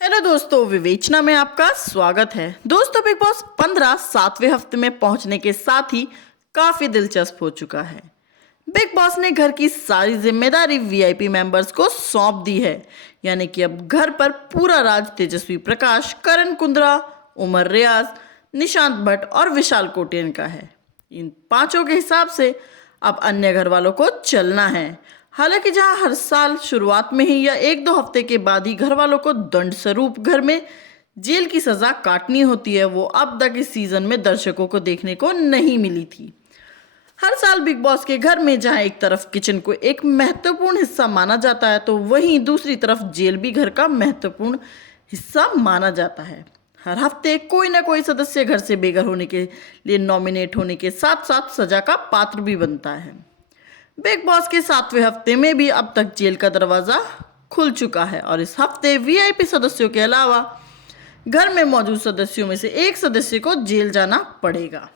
Hello दोस्तों, विवेचना में आपका स्वागत है। दोस्तों, बिग बॉस 15 सातवें हफ्ते में पहुंचने के साथ ही काफी दिलचस्प हो चुका है। बिग बॉस ने घर की सारी जिम्मेदारी वीआईपी मेंबर्स को सौंप दी है। यानी कि अब घर पर पूरा राज तेजस्वी प्रकाश, करण कुंद्रा, उमर रियाज, निशांत भट्ट और विशाल कोटेन का है। इन पांचों के हिसाब से अब अन्य घर वालों को चलना है। हालांकि जहां हर साल शुरुआत में ही या एक दो हफ्ते के बाद ही घर वालों को दंड स्वरूप घर में जेल की सजा काटनी होती है, वो अब तक इस सीजन में दर्शकों को देखने को नहीं मिली थी। हर साल बिग बॉस के घर में जहां एक तरफ किचन को एक महत्वपूर्ण हिस्सा माना जाता है, तो वहीं दूसरी तरफ जेल भी घर का महत्वपूर्ण हिस्सा माना जाता है। हर हफ्ते कोई ना कोई सदस्य घर से बेघर होने के लिए नॉमिनेट होने के साथ साथ सजा का पात्र भी बनता है। बिग बॉस के सातवें हफ्ते में भी अब तक जेल का दरवाजा खुल चुका है और इस हफ्ते वीआईपी सदस्यों के अलावा घर में मौजूद सदस्यों में से एक सदस्य को जेल जाना पड़ेगा।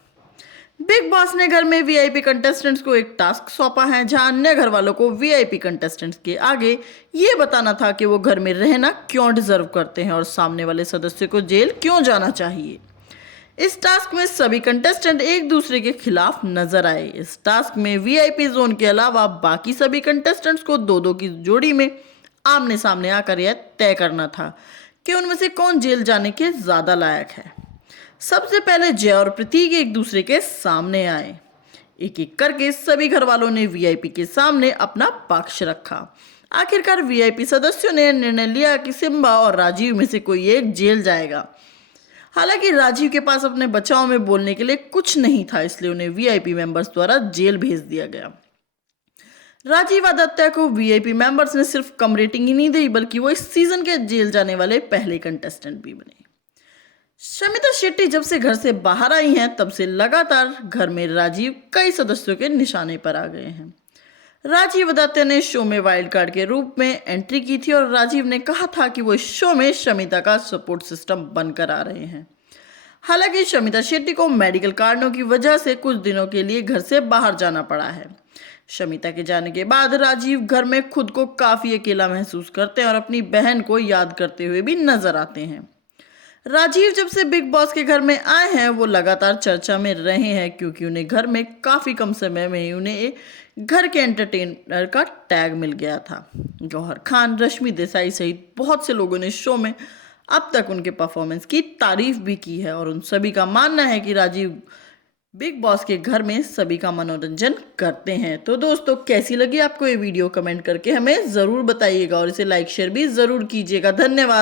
बिग बॉस ने घर में वीआईपी कंटेस्टेंट्स को एक टास्क सौंपा है, जहां अन्य घर वालों को वीआईपी कंटेस्टेंट्स के आगे ये बताना था कि वो घर में रहना क्यों डिजर्व करते हैं और सामने वाले सदस्य को जेल क्यों जाना चाहिए। इस टास्क में सभी कंटेस्टेंट एक दूसरे के खिलाफ नजर आए। इस टास्क में वीआईपी जोन के अलावा बाकी सभी कंटेस्टेंट्स को दो दो की जोड़ी में आमने सामने आकर यह तय करना था कि उनमें से कौन जेल जाने के ज्यादा लायक है। सबसे पहले जय और प्रतीक एक दूसरे के सामने आए। एक एक करके सभी घर वालों ने वीआईपी के सामने अपना पक्ष रखा। आखिरकार वीआईपी सदस्यों ने निर्णय लिया कि सिम्बा और राजीव में से कोई एक जेल जाएगा। हालांकि राजीव के पास अपने बचाव में बोलने के लिए कुछ नहीं था, इसलिए उन्हें वीआईपी मेंबर्स द्वारा जेल भेज दिया गया। राजीव आदित्य को वीआईपी मेंबर्स ने सिर्फ कम रेटिंग ही नहीं दी, बल्कि वो इस सीजन के जेल जाने वाले पहले कंटेस्टेंट भी बने। शमिता शेट्टी जब से घर से बाहर आई हैं, तब से लगातार घर में राजीव कई सदस्यों के निशाने पर आ गए हैं। राजीव आदित्य ने शो में वाइल्ड कार्ड के रूप में एंट्री की थी और राजीव ने कहा था कि वो इस शो में शमिता का सपोर्ट सिस्टम बनकर आ रहे हैं। हालांकि शमिता शेट्टी को मेडिकल कारणों की वजह से कुछ दिनों के लिए घर से बाहर जाना पड़ा है। शमिता के जाने के बाद राजीव घर में खुद को काफी अकेला महसूस करते हैं और अपनी बहन को याद करते हुए भी नजर आते हैं। राजीव जब से बिग बॉस के घर में आए हैं, वो लगातार चर्चा में रहे हैं, क्योंकि उन्हें घर में काफी कम समय में ही उन्हें घर के एंटरटेनर का टैग मिल गया था। गौहर खान, रश्मि देसाई सहित बहुत से लोगों ने शो में अब तक उनके परफॉर्मेंस की तारीफ भी की है और उन सभी का मानना है कि राजीव बिग बॉस के घर में सभी का मनोरंजन करते हैं। तो दोस्तों, कैसी लगी आपको ये वीडियो, कमेंट करके हमें ज़रूर बताइएगा और इसे लाइक शेयर भी ज़रूर कीजिएगा। धन्यवाद।